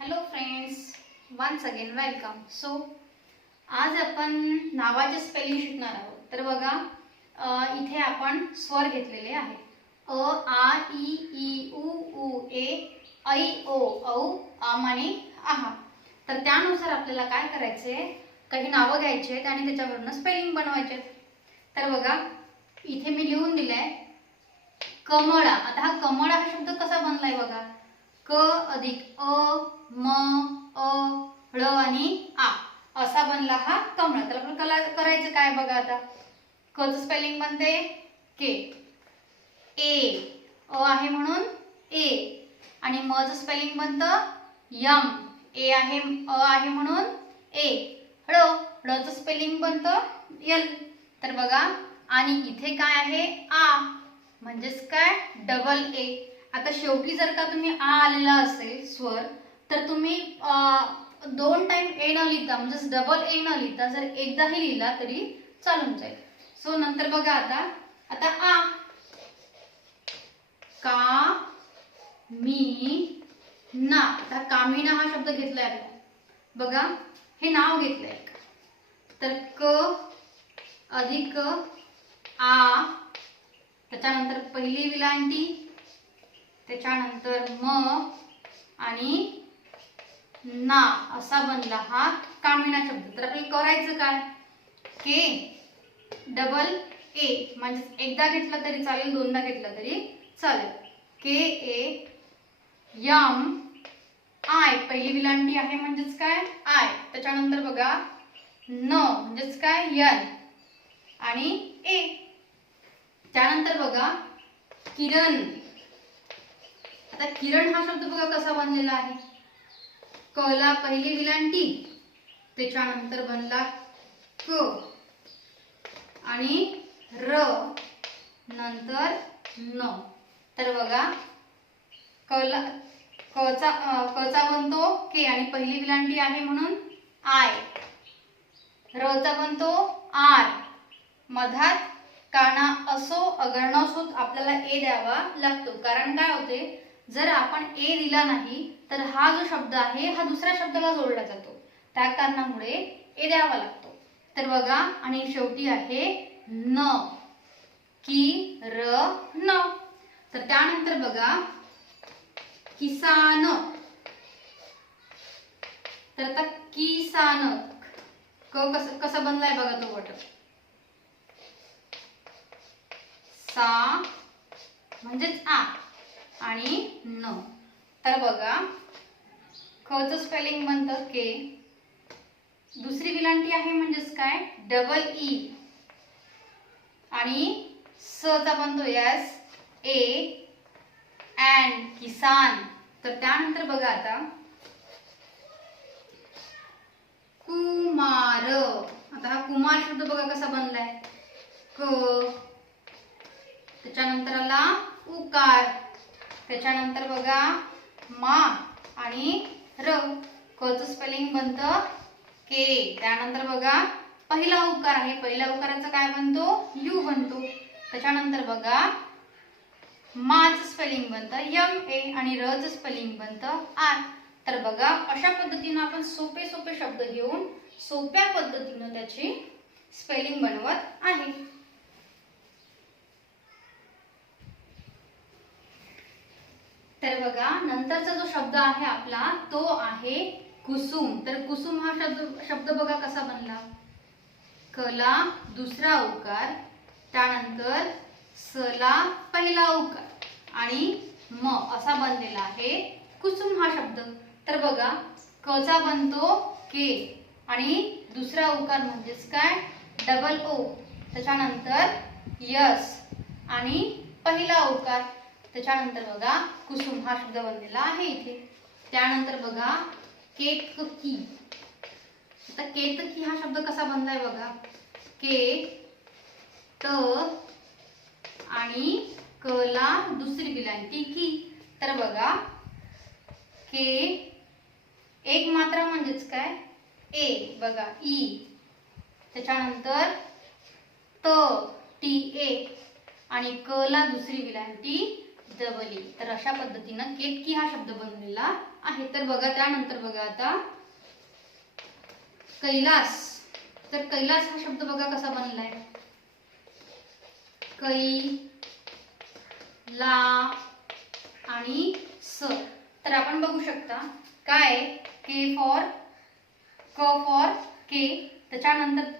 Hello friends once again welcome so आज आपण नावाचे स्पेलिंग शिकणार आहोत. तर बघा इथे आपण स्वर घेतलेले आहे. अ आ ई ई उ उ ए ऐ ओ औ आम आणि आहा तर त्यानुसार आपल्याला काय करायचे काही नावं घ्यायची आहेत आणि त्याच्यावरनं स्पेलिंग बनवायचे आहेत. तर बघा इथे मी लिहून दिलंय कमळा. आता हा कमळा हा शब्द कसा बनलाय बघा? क अधिक अ म अ ळ आणि आ. असा बनला हा कमळ. त्याला आपण कला करायचं काय बघा आता? कच स्पेलिंग बनते? के. ए. अ आहे म्हणून ए. आणि मचं स्पेलिंग बनतं यम. ए आहे अ आहे म्हणून ए. ळ. ळचं स्पेलिंग बनतं यल. तर बघा आणि इथे काय आहे? आ. म्हणजेच काय? डबल ए आता शेवटी जर का तुम्ही आ आलेला असेल स्वर तर तुम्ही दोन टाइम ए न लिहिता म्हणजे डबल ए न लिहिता जर एकदाही लिहिला तरी चालून जाईल. सो नंतर बघा आता. आता आ. का मी ना. आता कामिना हा शब्द घेतलाय आपण बघा हे नाव घेतलंय. तर क अधिक आ. त्याच्यानंतर पहिली विलांटी. त्याच्यानंतर म आणि ना असा बनला हा कामिना शब्द. तर आपल्याला करायचं काय? के डबल ए म्हणजे एकदा घेतला तरी चालेल दोनदा घेतला तरी चालेल. के ए यम आय पहिली विलांटी आहे म्हणजेच काय? आय त्याच्यानंतर बघा न म्हणजेच काय? यन आणि ए त्यानंतर बघा किरण. आता किरण हा शब्द बघा कसा बनलेला आहे. कला पहिली विलांटी त्याच्यानंतर बनला क. आणि र नंतर न. तर बघा कला कचा कचा बनतो के आणि पहिली विलांटी आहे म्हणून आय. रचा बनतो आर. मधात काना असो अगर असो आपल्याला ए द्यावा लागतो. कारण काय होते? जर आपण ए दिला नाही तर हा जो शब्द आहे हा दुसऱ्या शब्दाला जोडला जातो. त्या कारणामुळे ए द्यावा लागतो. तर बघा आणि शेवटी आहे न. की र न. तर त्यानंतर बघा किसान. तर आता किसान. क कसं कसं बनलाय बघा तो वट सा म्हणजेच आ. आणि न. तर बघा खचं स्पेलिंग बनतं के. दुसरी विलांटी आहे म्हणजेच काय? Double E e. आणि सचा बनतो एस ए अँड किसान तर त्यानंतर बघा आता. कुमार. आता हा कुमार शब्द बघा कसा बनलाय. क. त्याच्यानंतर आला उकार. त्याच्यानंतर बघा मा आणि र. कचं स्पेलिंग बनतं के. त्यानंतर बघा पहिला उकार आहे. पहिल्या उकाराचा काय बनतो? यू बनतो. त्याच्यानंतर बघा माचं स्पेलिंग बनतं यम ए आणि रचं स्पेलिंग बनतं आर. तर बघा अशा पद्धतीनं आपण सोपे सोपे शब्द घेऊन सोप्या पद्धतीनं त्याची स्पेलिंग बनवत आहे तर बघा नंतरचा जो शब्द आहे आपला तो आहे कुसुम. तर कुसुम हा शब्द शब्द बघा कसा बनला. कला दुसरा उकार त्यानंतर सला पहिला उकार. आणि म असा बनलेला आहे कुसुम हा शब्द. तर बघा कचा बनतो के. आणि दुसरा उकार म्हणजेच काय? डबल ओ त्याच्यानंतर यस. आणि पहिला उकार त्याच्यानंतर बघा कुसुम हा शब्द बनलेला आहे इथे. त्यानंतर बघा केतकी. आता केतकी हा शब्द कसा बनलाय बघा? के त आणि कला दुसरी विलांटी की तर बघा के एक मात्रा म्हणजेच काय? ए. बघा ई. त्याच्यानंतर त टी ए. आणि क ला दुसरी विलांटी जवली तर अशा पद्धतीनं केतकी हा शब्द बनलेला आहे. तर बघा त्यानंतर बघा आता. कैलास. तर कैलास हा शब्द बघा कसा बनलाय. कै ला आणि स. तर आपण बघू शकता काय? के फॉर क फॉर के त्याच्यानंतर